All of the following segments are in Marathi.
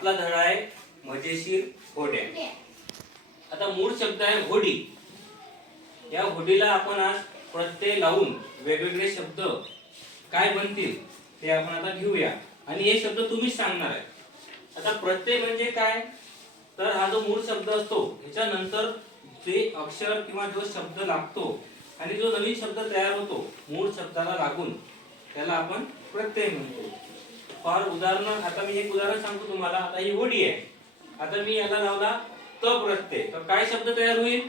आपला धडा आहे मजेशीर होड्या आता मूळ शब्द आहे होडी या होडीला आपण आज प्रत्यय लावून वेगवेगळे शब्द काय बनतील ते आपण आता घेऊया. आणि हे शब्द तुम्हीच सांगणार आहे. आता प्रत्यय म्हणजे काय? तर हा जो मूळ शब्द असतो ह्याच्यानंतर जे अक्षर किंवा जो शब्द लागतो आणि जो नवीन शब्द तयार होतो मूळ शब्दाला लागून त्याला आपण प्रत्यय म्हणतो. फॉर उदाहरण आता मी एक उदाहरण सांगतो तुम्हाला. आता ही होडी आहे. आता मी याला लावला त प्रत्यय. तर काय शब्द तयार होईल?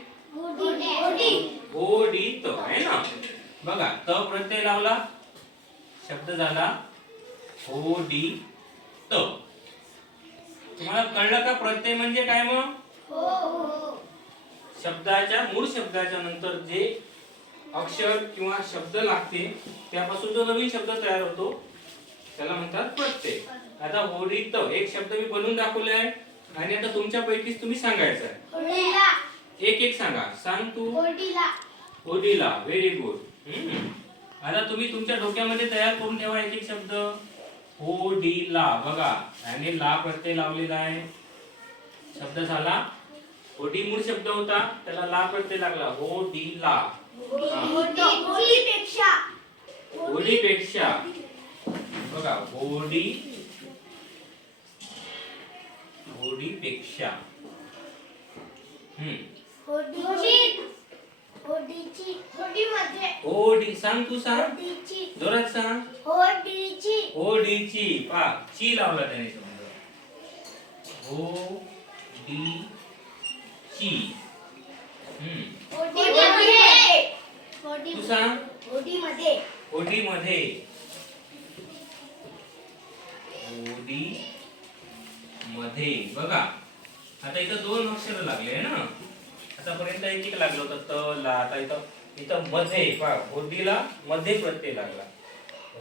होडीत आहे ना? बघा त प्रत्यय लावला शब्द झाला होडीत तुम्हाला कळलं का प्रत्यय म्हणजे काय मग? शब्दाच्या मूळ शब्दाच्या नंतर जे अक्षर किंवा शब्द लागते त्यापासून जो नवीन शब्द तयार होतो त्याला म्हणतात प्रत्यय आता होडीत एक शब्द मी बनवून दाखवले आहे आणि आता तुमच्या पैकीच तुम्ही सांगायचं आहे. एक एक सांगा. सांग तू. होडीला व्हेरी गुड आता तुम्ही तुमच्या डोक्यामध्ये तयार करून ठेवा एक एक शब्द. होडीला बघा आणि ला प्रत्यय लावलेला आहे. शब्द झाला. होडी मूळ शब्द होता. त्याला ला प्रत्यय लागला. होडीला होडीपेक्षा बघा होडी होडीपेक्षा हम्म. होडी सांग तू सांग. जोरात सांग. होडीची. पा ची लावला त्याने समजा. हो डी ची हम्म तू सांग. होडी मध्ये होडी मध्ये बघा. आता इथं दोन अक्षर लागले आहे ना? आतापर्यंत एक एक लागलं होतं. त ला आता इथं इथं मध्ये होडीला मध्ये प्रत्यय लागला.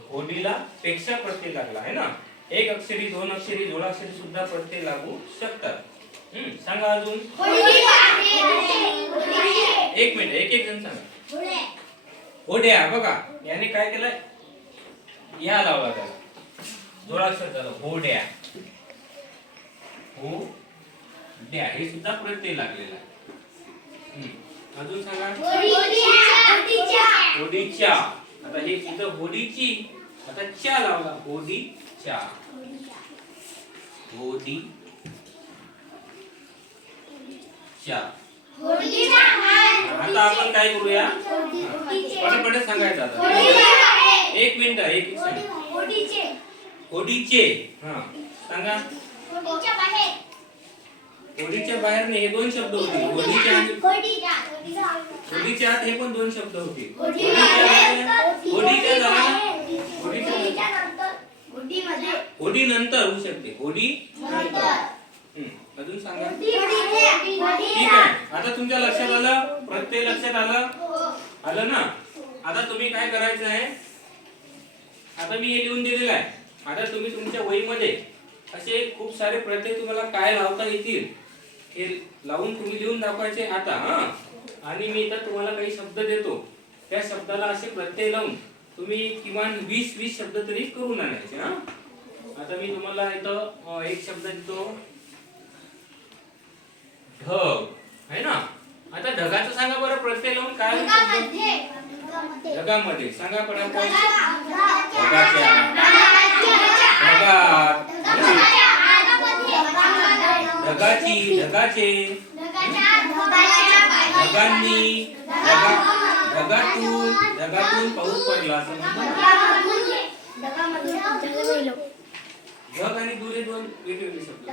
होडीला पेक्षा प्रत्यय लागला आहे ना? एक अक्षरी दोन अक्षरी जोडाक्षरी सुद्धा प्रत्यय लागू शकतात. हम्म सांगा अजून. एक मिनिट एक एक जण सांगा. होड्या बघा. याने काय केलंय? या लावला त्याला जोडाक्षर झालं होड्या हो. द्या हे सुद्धा प्रत्यय लागलेला आहे. अजून सांगा. होडीच्या. आता हे इथं होडीची आता च्या लावला. होडीच्या. होडी च्या आता आपण काय करूया? पटे पटे सांगायचं आता. एक मिनिट एक एक सांग होडीचे. हा. सांगा. होडीच्या बाहेर. नाही हे दोन शब्द होते. होडीच्या आणि होडीच्या आत हे पण दोन शब्द होते. होडीच्या झाला होडी नंतर. होऊ शकते. होडी नंतर. हम्म. अजून सांगा. ठीक आहे. आता तुमच्या लक्षात आलं? प्रत्यय लक्षात आलं? आलं ना? आता तुम्ही काय करायचं आहे आता मी हे लिहून दिलेलं आहे. आता तुम्ही तुमच्या वहीमध्ये असे खूप सारे प्रत्यय तुम्हाला काय लावता येतील हे लावून तुम्ही लिहून दाखवायचे आता हा? आणि मी इथं तुम्हाला काही शब्द देतो. त्या शब्दाला असे प्रत्यय लावून तुम्ही किमान वीस वीस शब्द तरी करून आणायचे हा? आता मी तुम्हाला इथं एक शब्द देतो. ढग है ना? आता ढगाचं सांगा बरं प्रत्यय लावून काय? ढगामध्ये. सांगा पटापट ढगाच्या. ढगात. ढगाची ढगाचे. ढगांनी ढगातून ढगातून पाऊस पडला असं ढग आणि दुरे दोन वेगवेगळे शब्द.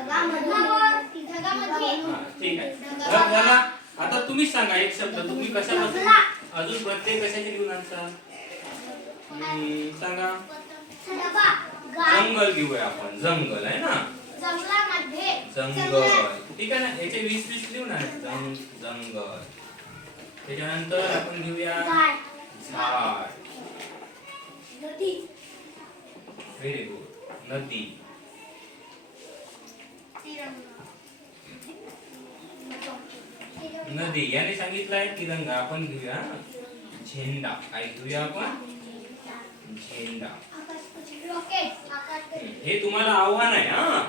ठीक आहे. ढग झाला. आता तुम्हीच सांगा एक शब्द. तुम्ही कशापासून? अजून प्रत्येक कशाचे लिहून आणता? हम्म, सांगा. जंगल घेऊया आपण. जंगल आहे ना? जंगल. ठीक आहे ना? याचे वीस वीस लिहून आहे जंग जंगल. त्याच्यानंतर आपण घेऊया झाड. व्हेरी गुड नदी. नदी. याने सांगितलंय तिरंगा. आपण घेऊया. झेंडा. काय घेऊया आपण? झेंडा. हे तुम्हाला आव्हान आहे हा.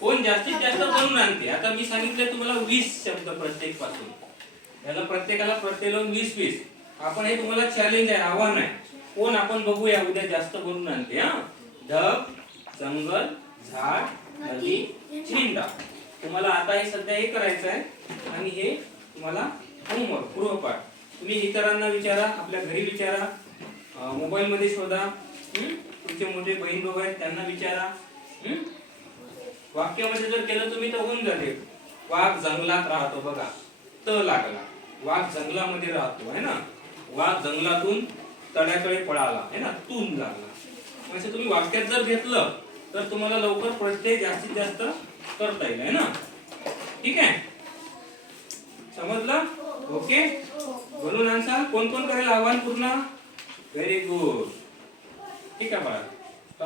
कोण जास्तीत जास्त बनवून आणते? आता मी सांगितले तुम्हाला वीस शब्द प्रत्येकपासून याला प्रत्येकाला प्रत्येक लावून वीस वीस. आपण हे तुम्हाला चॅलेंज आहे आव्हान आहे. कोण आपण बघूया उद्या जास्त बनवून आणते हा. ढग जंगल झाड नदी झेंडा. तुम्हाला आता हे सध्या हे करायचं आहे आणि हे तुम्हाला होमवर्क गृहपाठ. तुम्ही इतरांना विचारा आपल्या घरी विचारा मोबाईल मध्ये शोधा? तुमचे मोठे बहीण भाऊ आहेत त्यांना विचारा. वाक्यामध्ये जर केलं तुम्ही तर होऊन जाते. वाघ जंगलात राहतो बघा. त लागला. वाघ जंगलामध्ये राहतो है ना? वाघ जंगलातून तड्याकडे पळाला है ना? तून लागला. म्हणजे तुम्ही वाक्यात जर घेतलं तर तुम्हाला लवकर प्रत्यय जास्तीत जास्त करता येईल है ना? ठीक आहे? समजलं? ओके? म्हणून आणसाल कोण कोण करेल आव्हान पूर्ण? व्हेरी गुड ठीक आहे बाळा